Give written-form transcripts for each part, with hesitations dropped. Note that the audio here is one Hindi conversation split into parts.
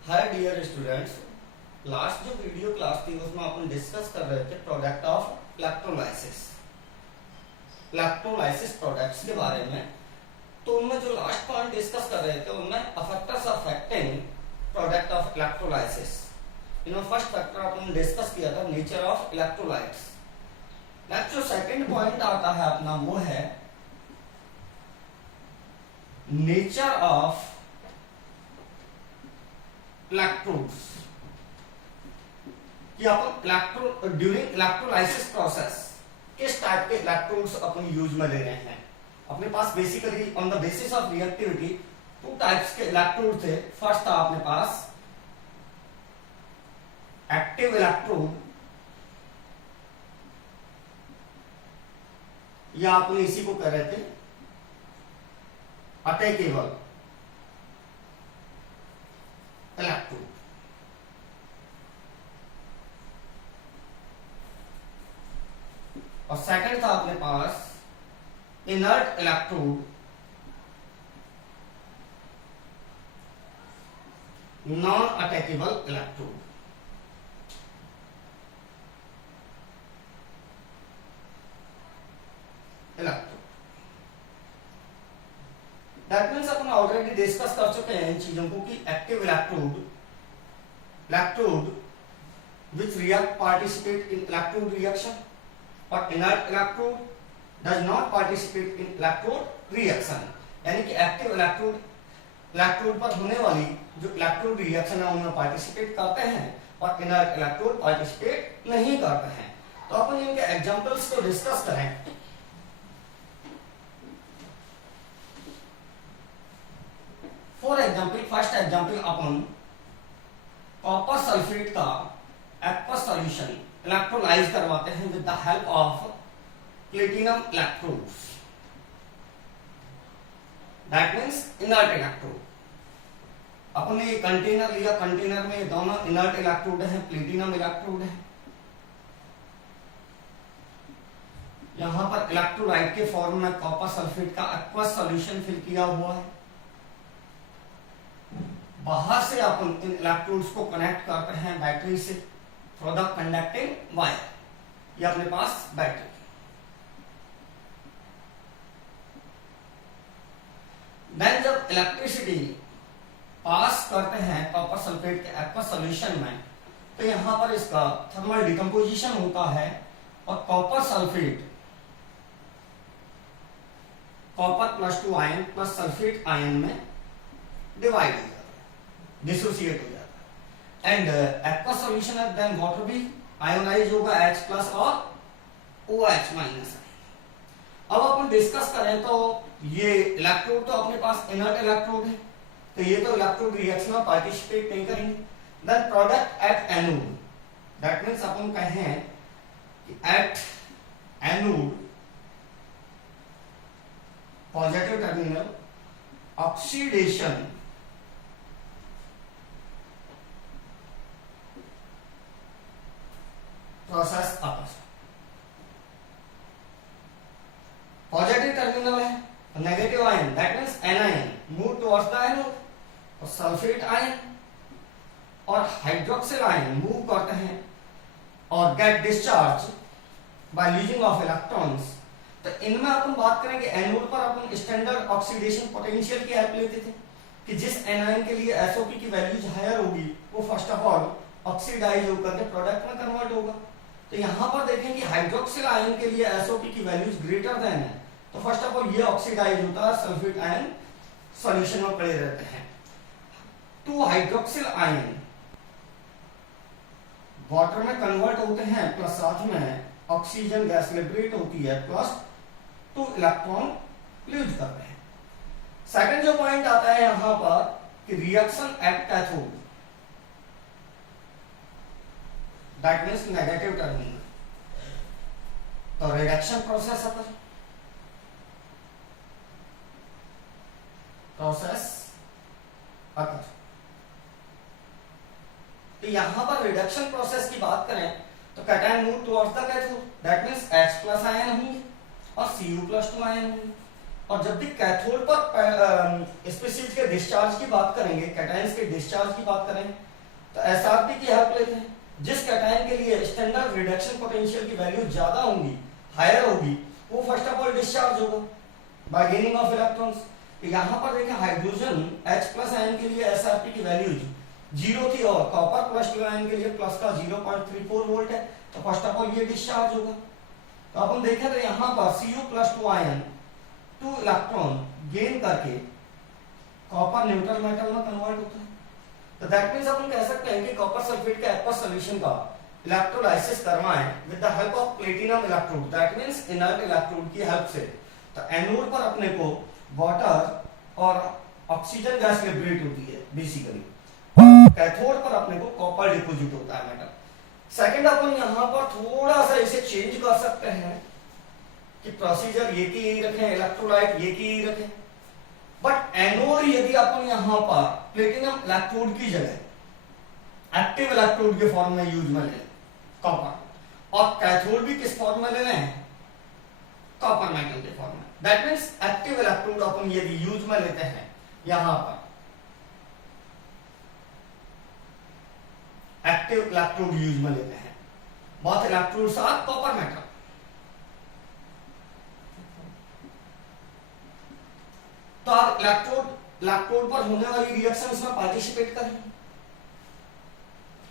हाय डियर स्टूडेंट्स, लास्ट जो वीडियो क्लास थी उसमें अपन डिस्कस कर रहे थे प्रोडक्ट ऑफ इलेक्ट्रोलाइसिस प्रोडक्ट्स के बारे में। तो उनमें जो लास्ट पॉइंट डिस्कस कर रहे थे उनमें factors affecting product of electrolysis. इनमें फर्स्ट फैक्टर अपन डिस्कस किया था नेचर ऑफ इलेक्ट्रोलाइट्स। नेक्स्ट जो सेकंड पॉइंट आता है अपना वो है नेचर ऑफ इलेक्ट्रोड्स, कि अपन ड्यूरिंग इलेक्ट्रोलाइसिस प्रोसेस किस टाइप के इलेक्ट्रोड्स अपन यूज में ले रहे हैं। अपने पास basically on the basis of reactivity two types के इलेक्ट्रोड थे। फर्स्ट था अपने पास एक्टिव इलेक्ट्रोड, या अपन इसी को कह रहे थे अटैकेबल इलेक्ट्रोड। और सेकंड था अपने पास inert electrode, non attackable electrode. That means अपन ऑलरेडी डिस्कस कर चुके हैं इन चीजों को कि active electrode which react participate in electrode reaction और inert electrode does not participate in electrode reaction। यानी कि एक्टिव इलेक्ट्रोड पर होने वाली जो इलेक्ट्रोड रिएक्शन है उनमें पार्टिसिपेट करते हैं और इनर्ट इलेक्ट्रोड पार्टिसिपेट नहीं करते हैं। तो अपन इनके एग्जांपल्स को डिस्कस करें। फॉर एग्जांपल, फर्स्ट एग्जांपल अपन कॉपर सल्फेट का एक्वस सॉल्यूशन इलेक्ट्रोलाइज करवाते हैं with the help of platinum electrodes, that means inert electrode. अपन ने कंटेनर लिया, कंटेनर में दोनों इनर्ट इलेक्ट्रोड हैं, प्लेटिनम इलेक्ट्रोड है। यहां पर इलेक्ट्रोलाइट के फॉर्म में कॉपर सल्फेट का एक्वस सॉल्यूशन फिल किया हुआ है। बाहर से अपन इन इलेक्ट्रोड्स को कनेक्ट करते हैं बैटरी से थ्रू द कंडक्टिंग वायर। ये अपने पास बैटरी। देन जब इलेक्ट्रिसिटी पास करते हैं कॉपर सल्फेट के एक्वस सॉल्यूशन में, तो यहां पर इसका थर्मल डिकम्पोजिशन होता है और copper sulphate copper +2 ion plus sulphate ion में डिवाइड हो जाता है, डिसोसिएट हो जाता है। एंड एक्वस सॉल्यूशन है देन वाटर भी आयोनाइज होगा H+ और OH-। अब अपन डिस्कस करें तो ये इलेक्ट्रोड तो अपने पास इनर्ट इलेक्ट्रोड है, तो ये तो इलेक्ट्रोड रिएक्शन में पार्टिसिपेट नहीं करेंगे। Then product at anode, that means अपन कहें कि at anode positive terminal oxidation process occurs. Positive terminal है, negative ion that means anion move towards the anode, और सल्फेट आयन और हाइड्रोक्सिल आयन मूव करते हैं और get discharge by losing of electrons. तो इनमें अपन बात करेंगे एनोड पर अपन स्टैंडर्ड ऑक्सीडेशन पोटेंशियल की हेल्प लेते थे कि जिस एनायन के लिए एसओपी की वैल्यूज हायर होगी वो फर्स्ट ऑफ ऑल ऑक्सीडाइज होकर के प्रोडक्ट में कन्वर्ट होगा। तो यहां पर देखें कि हाइड्रोक्सिल आयन के लिए एसओपी की वैल्यूज ग्रेटर देन है, तो फर्स्ट ऑफ ऑल ये ऑक्सीडाइज होता है, सल्फेट आयन सॉल्यूशन में पड़े रहते हैं। टू हाइड्रोक्सिल आयन वाटर में कन्वर्ट होते हैं प्लस साथ में ऑक्सीजन गैस लिबरेट होती है प्लस 2 इलेक्ट्रॉन लूज करते हैं। सेकंड जो पॉइंट आता है यहां पर कि reaction at cathode, that means negative terminal, तो रिडक्शन प्रोसेस अकर तो यहां पर रिडक्शन प्रोसेस की बात करें तो cation move towards the cathode, that means H+ ion होंगे और Cu+2 आयन होंगे। और जब भी कैथोड पर स्पीशीज के डिस्चार्ज की बात करेंगे, कैटायंस के डिस्चार्ज की बात करें, तो एसआरपी की हेल्प लेते हैं। जिस कैटायन के लिए स्टैंडर्ड रिडक्शन पोटेंशियल की वैल्यू ज्यादा होंगी, हायर होगी, वो फर्स्ट ऑफ ऑल डिस्चार्ज होगा बाय गेनिंग ऑफ इलेक्ट्रॉन्स। यहाँ पर देखें हाइड्रोजन H+ आयन के लिए एसआरपी की वैल्यू 0 थी और कॉपर +2 आयन के लिए प्लस का 0.34 वोल्ट है, तो फर्स्ट ऑफ ऑल ये डिस्चार्ज होगा। तो अपन देखें तो यहाँ पर Cu+2 आयन 2 इलेक्ट्रॉन गेन करके कॉपर न्यूट्रल मेटल में कन्वर्ट होता है। तो दैट मींस अपन कह सकते हैं कि कॉपर सल्फेट के एक्वस सॉल्यूशन का इलेक्ट्रोलाइसिस करवाएं with the help of platinum electrode, that means inert electrode की हेल्प से। तो एनोड पर अपने को वाटर और ऑक्सीजन गैस लिबरेट होती है बेसिकली, कैथोड पर अपने को कॉपर डिपॉजिट होता है मेटल। सेकंड अपन यहां पर थोड़ा सा इसे चेंज कर सकते हैं कि प्रोसीजर ये की यही रखें, इलेक्ट्रोलाइट ये की यही रखें, बट एनोड यदि अपन यहां पर प्लेटिनम इलेक्ट्रोड की जगह एक्टिव इलेक्ट्रोड के फॉर्म में यूज में ले कॉपर, और कैथोड भी किस फॉर्म में ले लें, कॉपर मेटल के फॉर्म में। दैट मींस एक्टिव इलेक्ट्रोड अपन यदि यूज में लेते हैं, यहां पर एक्टिव इलेक्ट्रोड यूज में लेते हैं, both electrodes are copper metal. तो आप इलेक्ट्रोड पर होने वाली रिएक्शंस में पार्टिसिपेट करें।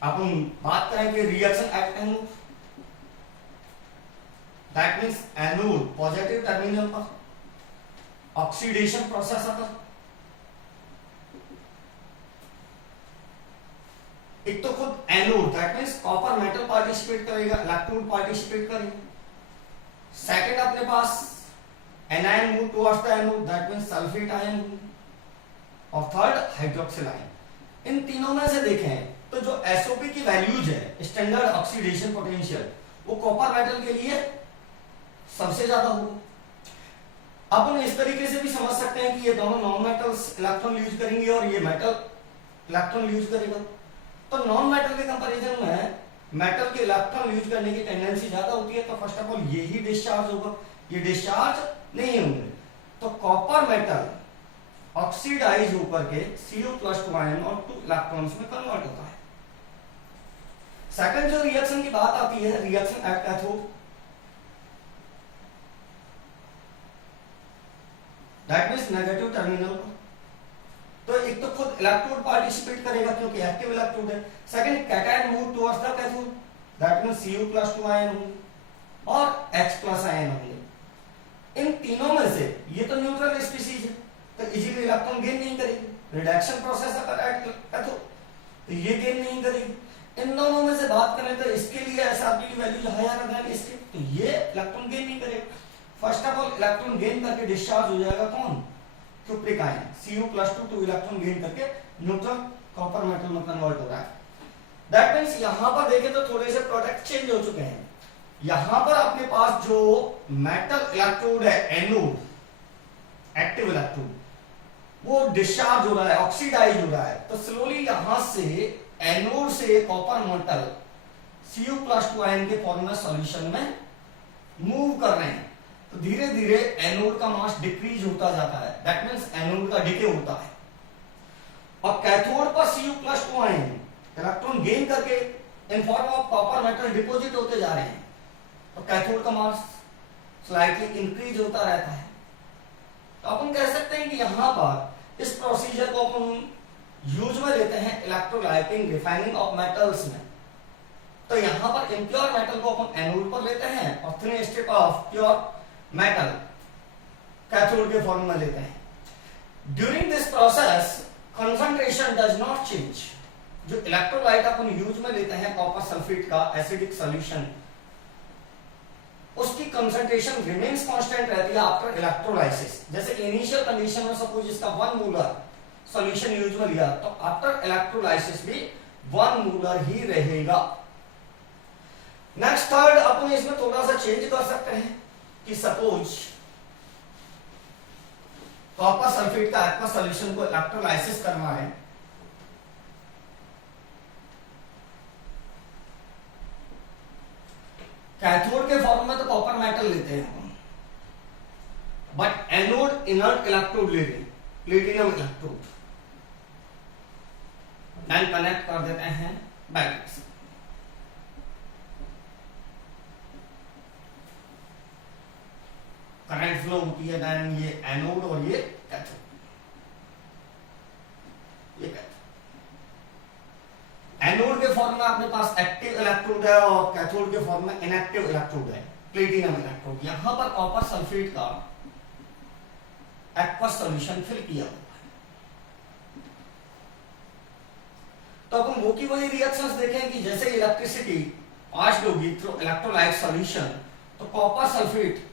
अपन बात करें कि reaction at anode, that means anode positive terminal पर ऑक्सीडेशन प्रोसेस अगर, एक तो खुद anode that means copper metal participate करेगा, इलेक्ट्रोड पार्टिसिपेट करेगा। सेकंड अपने पास anion move towards the anode, that means sulphate ion, और थर्ड हाइड्रोक्सिल आयन। इन तीनों में से देखें तो जो एसओपी की वैल्यूज है, स्टैंडर्ड ऑक्सीडेशन पोटेंशियल, वो कॉपर मेटल के लिए सबसे ज्यादा होगा। अपन इस तरीके से भी समझ सकते हैं कि ये दोनों नॉन मेटल्स इलेक्ट्रॉन यूज करेंगे और ये मेटल इलेक्ट्रॉन यूज करेगा। तो नॉन मेटल के कंपैरिजन में मेटल के इलेक्ट्रॉन यूज करने की टेंडेंसी ज्यादा होती है, तो फर्स्ट ऑफ ऑल यही डिस्चार्ज होगा, ये डिस्चार्ज नहीं होंगे। तो कॉपर मेटल ऑक्सीडाइज होकर के Cu+2 आयन और 2 इलेक्ट्रॉन्स में कन्वर्ट होता है। सेकंड जो रिएक्शन की बात आती है, reaction at cathode, that means negative terminal पर। तो एक तो खुद इलेक्ट्रोड पार्टिसिपेट करेगा क्योंकि एक्टिव इलेक्ट्रोड है, second cation move towards the cathode, that means Cu+2 ion होंगे और H+ आयन होंगे। इन तीनों में से ये तो न्यूट्रल स्पीशीज है, तो इजीली इलेक्ट्रॉन गेन नहीं करेगी, रिडक्शन प्रोसेस अगर एट कैथोड तो ये गेन नहीं करेगी। इन दोनों में से बात करें तो इसके लिए एसआरपी की वैल्यू हायर है इसके, तो ये इलेक्ट्रॉन गेन नहीं करेगा। First of all electron gain करके डिस्चार्ज हो जाएगा कौन, cupric ion, Cu+2 2 electron gain करके न्यूट्रल कॉपर मेटल में कन्वर्ट हो रहा है। दैट मींस यहां पर देखें तो थोड़े से प्रोडक्ट चेंज हो चुके हैं। यहां पर अपने पास जो मेटल इलेक्ट्रोड है एनोड, एक्टिव इलेक्ट्रोड, वो डिस्चार्ज हो रहा है, ऑक्सीडाइज हो रहा है, तो स्लोली यहां से एनोड से कॉपर मेटल Cu+2 आयन के फॉर्म में सॉल्यूशन में मूव कर रहे हैं। तो धीरे धीरे एनोड का मास डिक्रीज होता जाता है, दैट मींस एनोड का डिके होता है, और कैथोड पर Cu+2 आयन इलेक्ट्रॉन गेन करके इन form of copper metal deposit होते जा रहे हैं, तो कैथोड का मास स्लाइटली इंक्रीज होता रहता है। तो अपन कह सकते हैं कि यहां पर इस प्रोसीजर को अपन यूज में लेते हैं इलेक्ट्रोलाइटिंग रिफाइनिंग ऑफ मेटल्स में। तो यहां पर इम्प्योर मेटल को अपन एनोड पर लेते हैं और thin strip of pure metal cathode के फॉर्म में लेते हैं। During this process concentration does not change. जो इलेक्ट्रोलाइट अपन यूज में लेते हैं कॉपर सल्फेट का एसिडिक सॉल्यूशन, उसकी कंसंट्रेशन रिमेन्स कांस्टेंट रहती है आफ्टर इलेक्ट्रोलाइसिस। जैसे इनिशियल कंडीशन में सपोज इसका 1 मोलर सॉल्यूशन यूज में लिया, तो आफ्टर इलेक्ट्रोलाइसिस भी 1 मोलर ही रहेगा। नेक्स्ट थर्ड अपन इसमें थोड़ा सा चेंज कर सकते हैं कि सपोज कॉपर सल्फेट का एक्वस सॉल्यूशन को इलेक्ट्रोलाइसिस करना है, कैथोड के फॉर्म में तो कॉपर मेटल लेते हैं, बट एनोड इनर्ट इलेक्ट्रोड ले लें, प्लेटिनम इलेक्ट्रोड, देन कनेक्ट कर देते हैं बैटरी से। करंट फ्लो होती है, देन ये एनोड और ये कैथोड, ये कैथोड। एनोड के फॉर्म में अपने पास एक्टिव इलेक्ट्रोड है और कैथोड के फॉर्म में इनएक्टिव इलेक्ट्रोड है, प्लेटिनम इलेक्ट्रोड। यहां पर कॉपर सल्फेट का एक्वस सॉल्यूशन फिल किया हुआ है। तो अपन वो की वही रिएक्शंस देखें कि जैसे इलेक्ट्रिसिटी पास होगी थ्रू इलेक्ट्रोलाइट सॉल्यूशन, तो कॉपर सल्फेट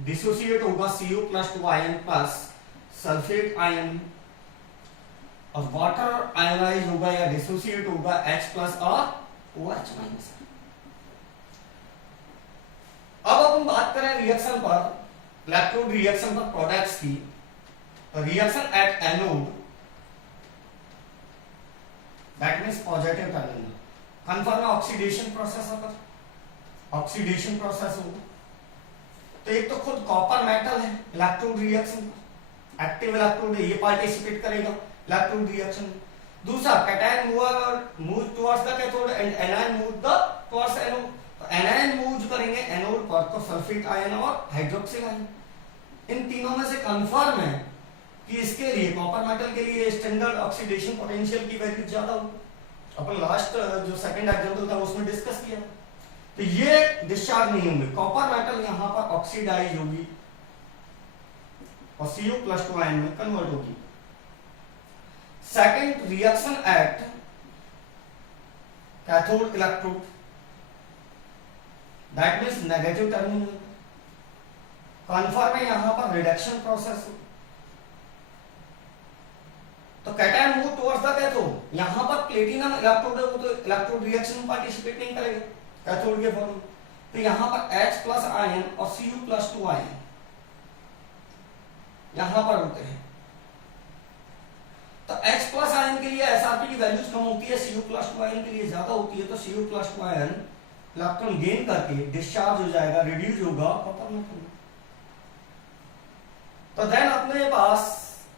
डिसोसिएट होगा Cu+2 ion plus sulphate ion, और वाटर आयनाइज होगा या डिसोसिएट होगा H+ और OH-। अब अपन बात करें रिएक्शन पर, इलेक्ट्रोड रिएक्शन पर प्रोडक्ट्स की। Reaction at anode, that means positive terminal, confirm oxidation process होगा, ऑक्सीडेशन प्रोसेस होगा। तो एक तो खुद कॉपर मेटल है इलेक्ट्रोड रिएक्शन, एक्टिव इलेक्ट्रोड है, ये पार्टिसिपेट करेगा इलेक्ट्रोड रिएक्शन में। दूसरा cation move towards the cathode and anion move towards anode. तो एनायन मूव करेंगे एनोड पर तो सल्फेट आयन और हाइड्रोक्सिल आयन। इन तीनों में से कंफर्म है कि इसके लिए कॉपर मेटल के लिए स्टैंडर्ड ऑक्सीडेशन पोटेंशियल की वैल्यू ज्यादा होगी। अपन लास्ट जो सेकंड एग्जांपल था उसमें डिस्कस किया। तो ये डिस्चार्ज नहीं होंगे, कॉपर मेटल यहां पर ऑक्सीडाइज होगी और Cu+2 आयन में कन्वर्ट होगी। Second reaction at cathode electrode, that means negative terminal, confirm है यहां पर रिडक्शन प्रोसेस। तो cation move towards the cathode, यहां पर प्लेटिनम इलेक्ट्रोड है, वो तो इलेक्ट्रोड रिएक्शन में पार्टिसिपेट नहीं करेगा कैथोड के फॉर्म में। तो यहां पर H+ आयन और Cu+2 आयन यहां पर होते हैं। तो H+ आयन के लिए SRP की वैल्यूज कम होती है, Cu+2 आयन के लिए ज्यादा होती है। तो Cu+2 आयन इलेक्ट्रॉन गेन करके डिस्चार्ज हो जाएगा, रिड्यूस होगा कॉपर मेटल। तो देन अपने पास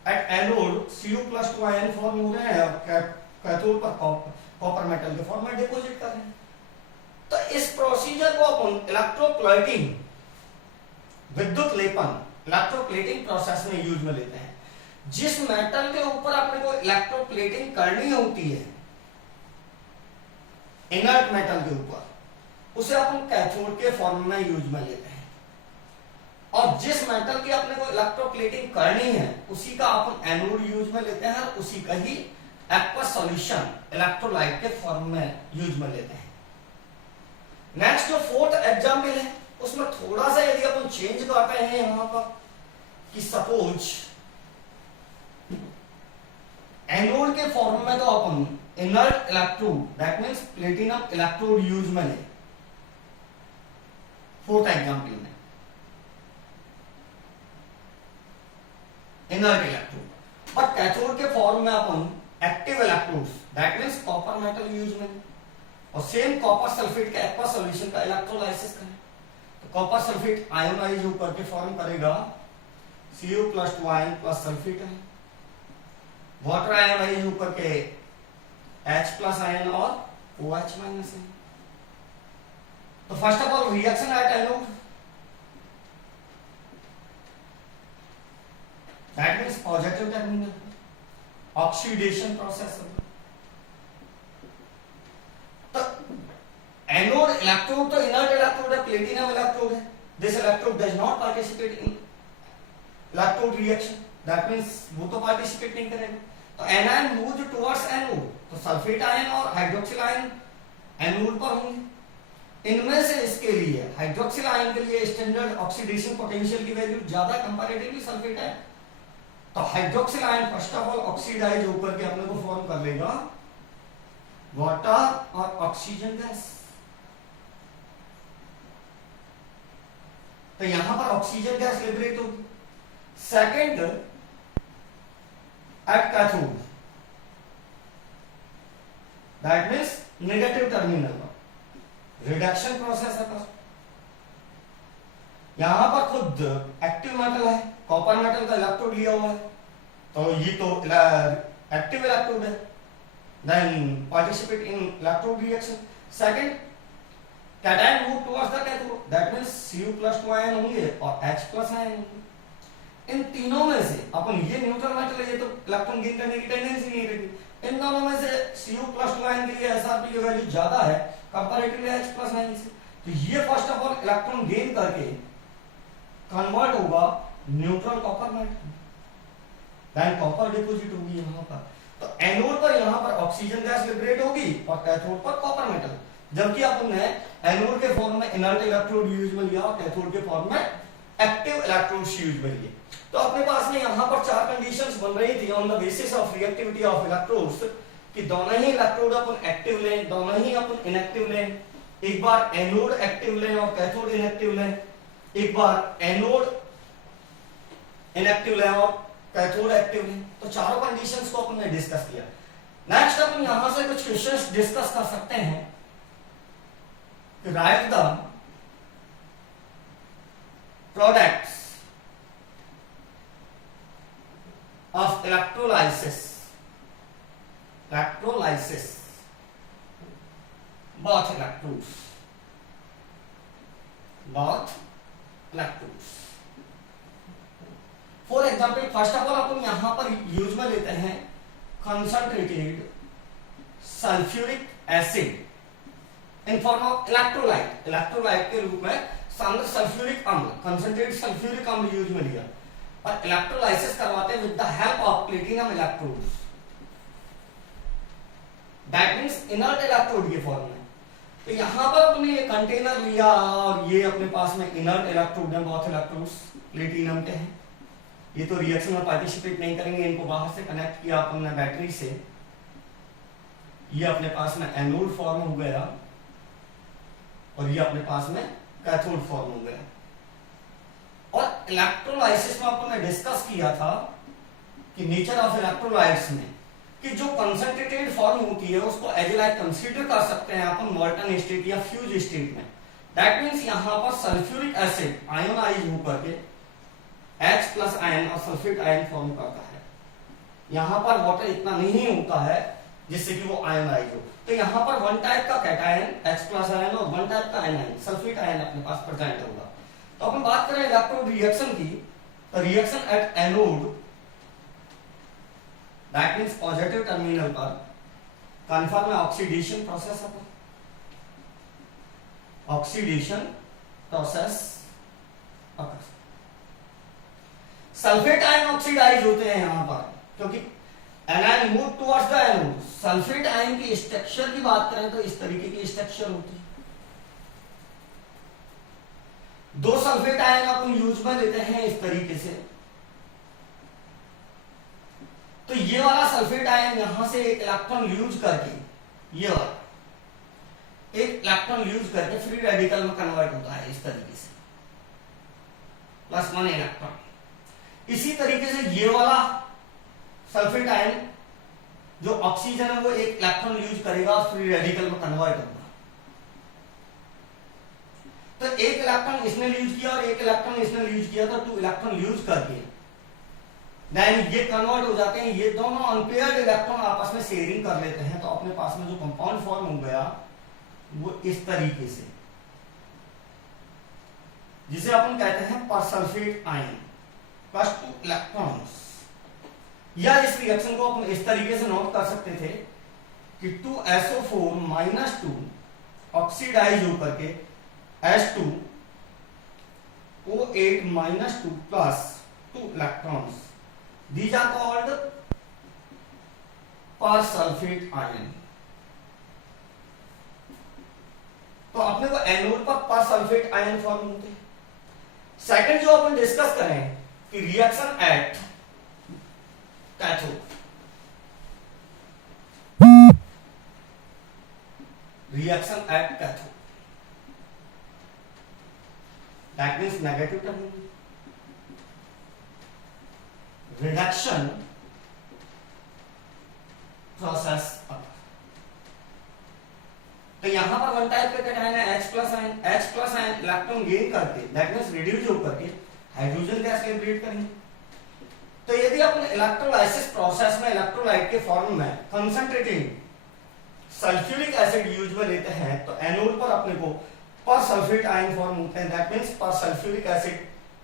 at anode Cu+2 ion form हो रहे हैं और कैथोड पर कॉपर मेटल के फॉर्म में डिपॉजिट कर रहे हैं। तो इस प्रोसीजर को अपन इलेक्ट्रोप्लेटिंग, विद्युत लेपन, इलेक्ट्रोप्लेटिंग प्रोसेस में यूज में लेते हैं। जिस मेटल के ऊपर अपने को इलेक्ट्रोप्लेटिंग करनी होती है, इनर्ट मेटल के ऊपर, उसे अपन कैथोड के फॉर्म में यूज में लेते हैं। और जिस मेटल की अपने को इलेक्ट्रोप्लेटिंग करनी है उसी का अपन एनोड यूज में लेते हैं और उसी का ही एक्वस सॉल्यूशन इलेक्ट्रोलाइट के फॉर्म में यूज में लेते हैं। नेक्स्ट जो फोर्थ एग्जाम्पल है उसमें थोड़ा सा यदि अपन चेंज करते हैं यहां पर कि सपोज एनोड के फॉर्म में तो अपन inert electrode, that means platinum electrode use में ले, फोर्थ एग्जाम्पल में इनर्ट इलेक्ट्रोड। बट कैथोड के फॉर्म में अपन active electrodes, that means copper metal use में, और सेम कॉपर सल्फेट का एक्वा सॉल्यूशन का इलेक्ट्रोलाइसिस करें तो कॉपर सल्फेट आयोनाइज होकर के फॉर्म करेगा Cu+2 आयन प्लस सल्फेट है, वाटर आयोनाइज होकर के H+ आयन और OH- है। तो first of all reaction at anode, that means positive terminal, oxidation process. तो एनोड इलेक्ट्रोड तो इनर्ट इलेक्ट्रोड है, प्लेटिनम इलेक्ट्रोड है। This electrode does not participate in electrode reaction, that means वो तो पार्टिसिपेट नहीं करेगा। तो एनायन मूव टुवर्ड्स एनोड, तो सल्फेट आयन और हाइड्रोक्सिल आयन एनोड पर होंगे। इनमें से इसके लिए हाइड्रोक्सिल आयन के लिए स्टैंडर्ड ऑक्सीडेशन पोटेंशियल की वैल्यू ज्यादा कंपैरेटिवली सल्फेट है। तो hydroxyl ion first of all oxidise होकर के अपने को फॉर्म कर लेगा वाटर और ऑक्सीजन गैस। तो यहां पर ऑक्सीजन गैस लिबरेट होगी। Second at cathode, that means negative terminal पर रिडक्शन प्रोसेस है। यहां पर खुद एक्टिव मेटल है कॉपर मेटल का इलेक्ट्रोड लिया हुआ है, तो ये तो एक्टिव इलेक्ट्रोड है, then participate in electrode reaction. Second, cation move towards the cathode, that means Cu+ ion होंगे और H+ आयन होंगे। इन तीनों में से अपन ये न्यूट्रल मेटल है, ये तो इलेक्ट्रॉन गेन करने की टेंडेंसी नहीं रखती। इन दोनों में से Cu+ आयन के लिए SrP की वैल्यू ज्यादा है कंपैरेटिवली H+ आयन से, तो ये first of all electron gain करके कन्वर्ट होगा neutral copper metal, than copper deposit होगी यहाँ पर। तो एनोड पर यहाँ पर ऑक्सीजन गैस लिबरेट होगी और कैथोड पर कॉपर मेटल, जबकि अपन ने एनोड के फॉर्म में इनर्ट इलेक्ट्रोड यूज में लिया और कैथोड के फॉर्म में एक्टिव इलेक्ट्रोड्स यूज में लिए। तो अपने पास में यहाँ पर चार कंडीशंस बन रही थी on the basis of reactivity of electrodes कि दोनों ही इलेक्ट्रोड अपन एक्टिव लें, दोनों ही अपन इनएक्टिव लें, एक बार एनोड एक्टिव लें और कैथोड इनएक्टिव लें, एक बार एनोड इनएक्टिव लें और कैथोड एक्टिव लें। तो चारों कंडीशंस को अपन ने डिस्कस किया। नेक्स्ट अपन यहां से कुछ क्वेश्चंस डिस्कस कर सकते हैं। Right the products of electrolysis both electrodes for example first of all अपन यहां पर यूज में लेते हैं concentrated sulphuric acid in form of electrolyte के रूप में सामने सल्फ्यूरिक अम्ल, कंसंट्रेटेड सल्फ्यूरिक अम्ल यूज में लिया और इलेक्ट्रोलाइसिस करवाते हैं with the help of platinum electrodes, that means inert electrode के फॉर्म में। तो यहां पर अपने ये कंटेनर लिया और ये अपने पास में इनर्ट इलेक्ट्रोड है, बहुत इलेक्ट्रोड्स प्लेटिनम के हैं। ये तो रिएक्शन में पार्टिसिपेट नहीं करेंगे, इनको बाहर से कनेक्ट किया अपन ने बैटरी से, ये अपने पास में एनोड फॉर्म हो गया और ये अपने पास में कैथोड फॉर्म हो गया। और इलेक्ट्रोलाइसिस में अपन ने डिस्कस किया था कि नेचर ऑफ इलेक्ट्रोलाइट्स में कि जो कंसंट्रेटेड फॉर्म होती है उसको एज लाइक कंसीडर कर सकते हैं अपन मॉल्टन स्टेट या फ्यूज स्टेट में। दैट मींस यहां पर सल्फ्यूरिक एसिड आयोनाइज होकर के H+ आयन और सल्फेट आयन फॉर्म करता है। यहां पर वाटर इतना नहीं होता है जिससे कि वो आयोनाइज हो, तो यहां पर वन टाइप का कैटायन H+ आयन और वन टाइप का आयन सल्फेट आयन अपने पास प्रेजेंट होगा। तो अपन बात करें इलेक्ट्रोड रिएक्शन की, तो reaction at anode that means positive terminal पर कन्फर्म में ऑक्सीडेशन प्रोसेस होता है, oxidation process occurs। Sulphate ion oxidise होते हैं यहां पर क्योंकि anion move towards the anode. Sulphate ion की स्ट्रक्चर की बात करें तो इस तरीके की स्ट्रक्चर होती है। दो सल्फेट आयन अपन यूज में लेते हैं इस तरीके से, तो ये वाला सल्फेट आयन यहां से एक इलेक्ट्रॉन यूज करके, ये वाला एक इलेक्ट्रॉन यूज करके फ्री रेडिकल में कन्वर्ट होता है इस तरीके से, +1 इलेक्ट्रॉन। इसी तरीके से ये वाला सल्फेट आयन जो ऑक्सीजन है वो एक इलेक्ट्रॉन यूज करेगा और फ्री रेडिकल में कन्वर्ट होगा। तो एक इलेक्ट्रॉन इसने यूज किया और एक इलेक्ट्रॉन इसने यूज किया, तो 2 इलेक्ट्रॉन यूज करके देन ये कन्वर्ट हो जाते हैं। ये दोनों अनपेयर्ड इलेक्ट्रॉन आपस में शेयरिंग कर लेते हैं, तो अपने पास में जो कंपाउंड फॉर्म हो गया वो इस तरीके से, जिसे अपन कहते हैं परसल्फेट आयन +2 इलेक्ट्रॉन्स। या इस रिएक्शन को अपन इस तरीके से नोट कर सकते थे कि 2SO4 - 2 ऑक्सीडाइज होकर के H2O8 - 2 +2 electrons, these are called persulphate ion. तो अपने को एनोड पर परसल्फेट आयन फॉर्म होते हैं। सेकंड जो अपन डिस्कस करें कि reaction at cathode, reaction at cathode that means negative terminal, reduction process. तो यहां पर वन टाइप का कैटायन है H+ ion, H+ ion electron gain करके दैट मींस रिड्यूस होकर के हाइड्रोजन गैस लिबरेट करेंगे। तो यदि अपन इलेक्ट्रोलाइसिस प्रोसेस में इलेक्ट्रोलाइट के फॉर्म में कंसंट्रेटिंग सल्फ्यूरिक एसिड यूज में लेते हैं तो एनोड पर अपने को पर सल्फेट आयन फॉर्म होते हैं, दैट मींस पर सल्फ्यूरिक एसिड,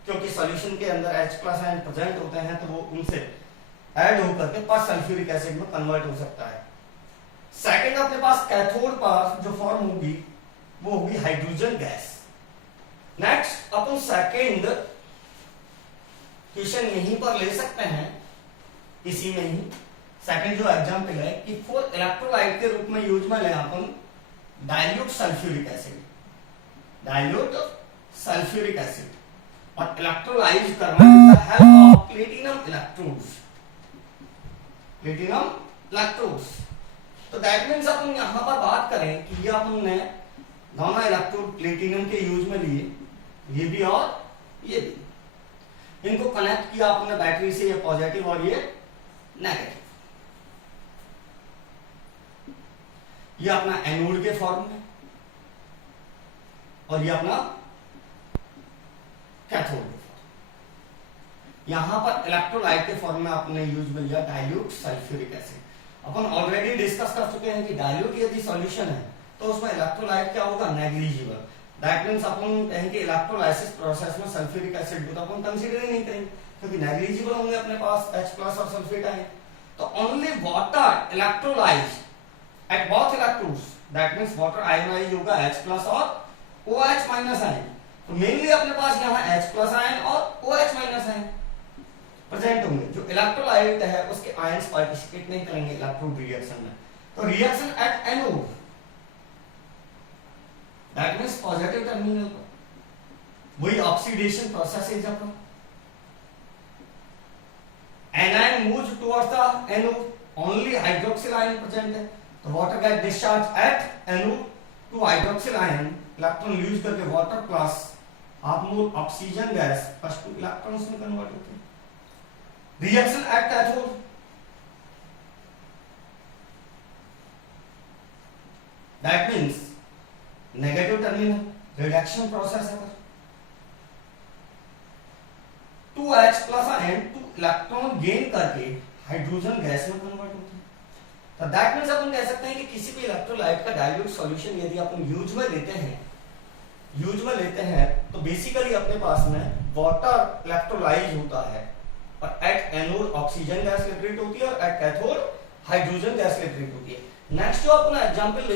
क्योंकि सॉल्यूशन के अंदर H+ आयन प्रेजेंट होते हैं तो वो उनसे ऐड होकर के पर सल्फ्यूरिक एसिड में कन्वर्ट हो सकता है। सेकंड अपने पास कैथोड पर जो फॉर्म होगी वो होगी हाइड्रोजन गैस। नेक्स्ट अपन सेकंड क्वेश्चन यहीं पर ले सकते हैं, इसी में ही सेकंड जो एग्जांपल है कि फॉर इलेक्ट्रोलाइट के रूप में यूज में ले अपन dilute sulphuric acid, dilute sulphuric acid और इलेक्ट्रोलाइज करना with the help of platinum electrodes, platinum electrodes. तो दैट मींस अपन यहां पर बात करें कि ये अपन ने दोनों इलेक्ट्रोड प्लेटिनम के यूज में लिए, ये भी और ये भी, इनको कनेक्ट किया आपने बैटरी से, ये पॉजिटिव और ये नेगेटिव। ये अपना एनोड के फॉर्म में और ये अपना कैथोड के फॉर्म। यहां पर इलेक्ट्रोलाइट के फॉर्म में आपने यूज में लिया डाइल्यूट सल्फ्यूरिक एसिड। अपन ऑलरेडी डिस्कस कर चुके हैं कि डाइल्यूट यदि सॉल्यूशन है तो उसमें इलेक्ट्रोलाइट क्या होगा, नेग्लिजिबल। दैट मींस अपन कहेंगे इलेक्ट्रोलाइसिस प्रोसेस में सल्फ्यूरिक एसिड को तो अपन कंसीडर ही नहीं करेंगे क्योंकि नेग्लिजिबल होंगे अपने पास H+ और सल्फेट आयन। तो only water electrolyse at both electrodes, that means water ionise होगा H+ और OH- आयन। तो मेनली अपने पास यहाँ H+ आयन और OH- आयन प्रेजेंट होंगे। जो इलेक्ट्रोलाइट है उसके आयंस पार्टिसिपेट नहीं करेंगे इलेक्ट्रोड रिएक्शन में। तो reaction at anode, that means positive terminal पर वही ऑक्सीडेशन प्रोसेस है। जब anion moves towards the anode, only hydroxyl ion present है, तो water get discharge at anode two hydroxyl ion, electron use करके water plus half mole oxygen gas first two electrons में कन्वर्ट होते हैं। Reaction at cathode, that means negative terminal reduction process है। 2H+ आयन 2 इलेक्ट्रॉन गेन करके हाइड्रोजन गैस में कन्वर्ट होते हैं। तो दैट मींस अपन कह सकते हैं कि किसी भी इलेक्ट्रोलाइट का डाइल्यूट सॉल्यूशन यदि अपन यूज में लेते हैं तो बेसिकली अपने पास में वाटर इलेक्ट्रोलाइज होता है और at anode oxygen gas liberate होती है और at cathode hydrogen gas liberate होती है। नेक्स्ट जो अपना एग्जांपल